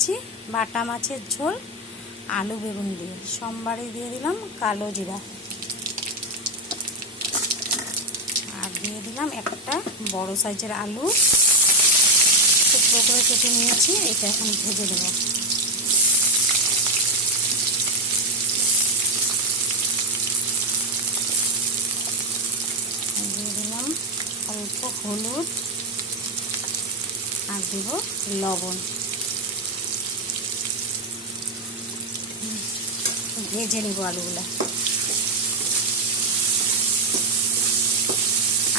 করছি বাটা মাছের ঝোল আলু বেগুন দিয়ে। সোমবারে দিয়ে দিলাম কালো জিরা, আর দিয়ে দিলাম একটা বড় সাইজের আলু টুকরো করে কেটে নিয়েছি। এটা এখন ভেজে দেব। দিয়ে দিলাম অল্প হলুদ আর দেব লবণ। ভেজে নেব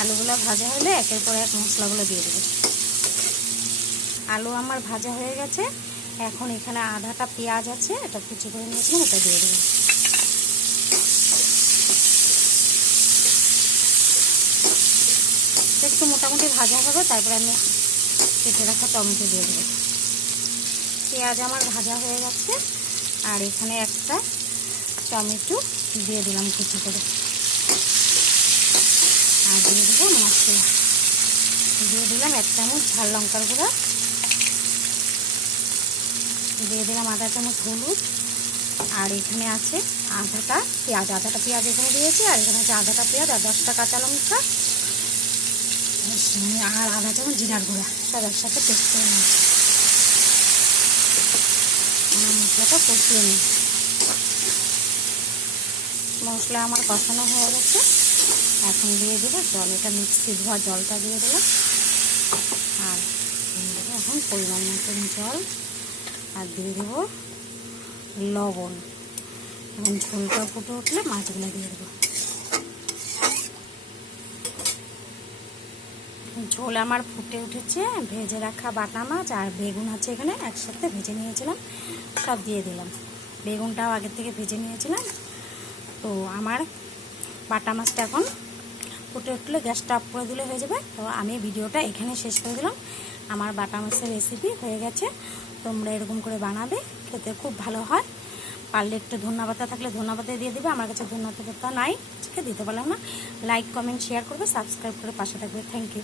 আলুগুলো ভাজা হলে একের পর এক মশলাগুলো দিয়ে দেবো। আলু আমার ভাজা হয়ে গেছে। এখন এখানে আধাটা পেঁয়াজ আছে, এটা কুচি করে নিয়েছিলাম, এটা দিয়ে দেবো। একটু মোটামুটি ভাজা হবে, তারপরে আমি কেটে রাখা টমেটো দিয়ে দেবো। পেঁয়াজ আমার ভাজা হয়ে গেছে, আর এখানে একটা টমেটো দিয়ে দিলাম কুচি করে। আর দিয়ে দেবো মশলা, দিয়ে দিলাম 1 চামচ ঝাল লঙ্কার গুঁড়া, দিয়ে দিলাম আধা চামচ হলুদ, আর এখানে আছে আধাটা পেঁয়াজ এখানে দিয়েছি, আর এখানে আছে আধাটা পেঁয়াজ আর 10টা কাঁচা লঙ্কা, আর আধা চামচ জিরার গুঁড়া। সব একসাথে পেস্ট করে নিচ্ছি। মশলাটা কষিয়ে নিই। মশলা আমার কষানো হয়ে গেছে, এখন দিয়ে দেবো জল। এটা মিক্সি ধোয়া জলটা দিয়ে দিলাম, আর এখন পরিমাণ মতন জল, আর দিয়ে দেবো লবণ। এখন ঝোলটা ফুটে উঠলে মাছগুলো দিয়ে দেবো। ঝোল আমার ফুটে উঠেছে। ভেজে রাখা বাটা মাছ আর বেগুন আছে এখানে, একসাথে ভেজে নিয়েছিলাম, সব দিয়ে দিলাম। বেগুনটাও আগের থেকে ভেজে নিয়েছিলাম। তো আমার বাটা মাছটা এখন ফুটে উঠলে গ্যাসটা অফ করে দিলে হয়ে যাবে। তো আমি ভিডিওটা এখানে শেষ করে দিলাম। আমার বাটা মাছের রেসিপি হয়ে গেছে। তোমরা এরকম করে বানাবে, খেতে খুব ভালো হয়। পারলে একটু ধনিয়া পাতা থাকলে ধনিয়া পাতা দিয়ে দিবে। আমার কাছে ধনিয়া পাতা নাই, আজকে দিতে পারলাম না। লাইক, কমেন্ট, শেয়ার করবে, সাবস্ক্রাইব করে পাশে থাকবে। Thank you.